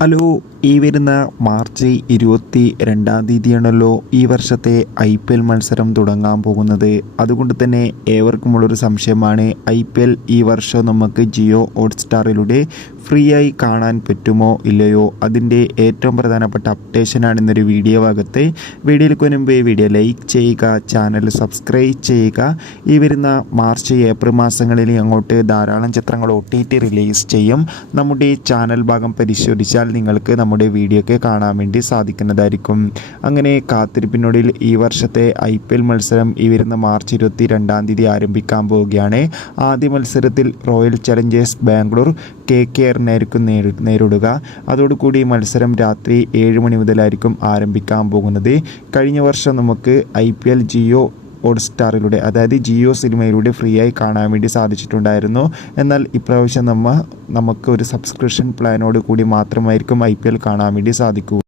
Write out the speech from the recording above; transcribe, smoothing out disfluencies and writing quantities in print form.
Hello, ഈ വരുന്ന March 22 ഈ വർഷത്തെ IPL മത്സരം തുടങ്ങാൻ പോകുന്നത്. അതുകൊണ്ട് തന്നെ ഏവർക്കുമുള്ളൊരു സംശയമാണ്, IPL ഈ വർഷം നമുക്ക് ജിയോ ഹോട്ട്സ്റ്റാറിലൂടെ ഫ്രീ ആയി കാണാൻ പറ്റുമോ ഇല്ലയോ? അതിൻ്റെ ഏറ്റവും പ്രധാനപ്പെട്ട അപ്ഡേഷനാണ് ഇന്നൊരു വീഡിയോ ഭാഗത്ത്. വീഡിയോയിലേക്ക് മുൻപ് വീഡിയോ ലൈക്ക് ചെയ്യുക, ചാനൽ സബ്സ്ക്രൈബ് ചെയ്യുക. ഈ വരുന്ന മാർച്ച് ഏപ്രിൽ മാസങ്ങളിൽ അങ്ങോട്ട് ധാരാളം ചിത്രങ്ങൾ OTT റിലീസ് ചെയ്യും. നമ്മുടെ ചാനൽ ഭാഗം പരിശോധിച്ചാൽ നിങ്ങൾക്ക് നമ്മുടെ വീഡിയോ ഒക്കെ കാണാൻ വേണ്ടി സാധിക്കുന്നതായിരിക്കും. അങ്ങനെ കാത്തിരിപ്പിനൊടുവിൽ ഈ വർഷത്തെ IPL മത്സരം ഈ വരുന്ന മാർച്ച് 22 ആരംഭിക്കാൻ പോവുകയാണ്. ആദ്യ മത്സരത്തിൽ റോയൽ ചലഞ്ചേഴ്സ് ബാംഗ്ലൂർ KKRനായിരിക്കും നേരിടുക. അതോടുകൂടി മത്സരം രാത്രി 7 മണി മുതലായിരിക്കും ആരംഭിക്കാൻ പോകുന്നത്. കഴിഞ്ഞ വർഷം നമുക്ക് IPL ജിയോ ഹോട്ട്സ്റ്റാറിലൂടെ, അതായത് ജിയോ സിനിമയിലൂടെ ഫ്രീ ആയി കാണാൻ വേണ്ടി സാധിച്ചിട്ടുണ്ടായിരുന്നു. എന്നാൽ ഇപ്രാവശ്യം നമുക്ക് ഒരു സബ്സ്ക്രിപ്ഷൻ പ്ലാനോട് കൂടി മാത്രമായിരിക്കും IPL കാണാൻ വേണ്ടി സാധിക്കുക.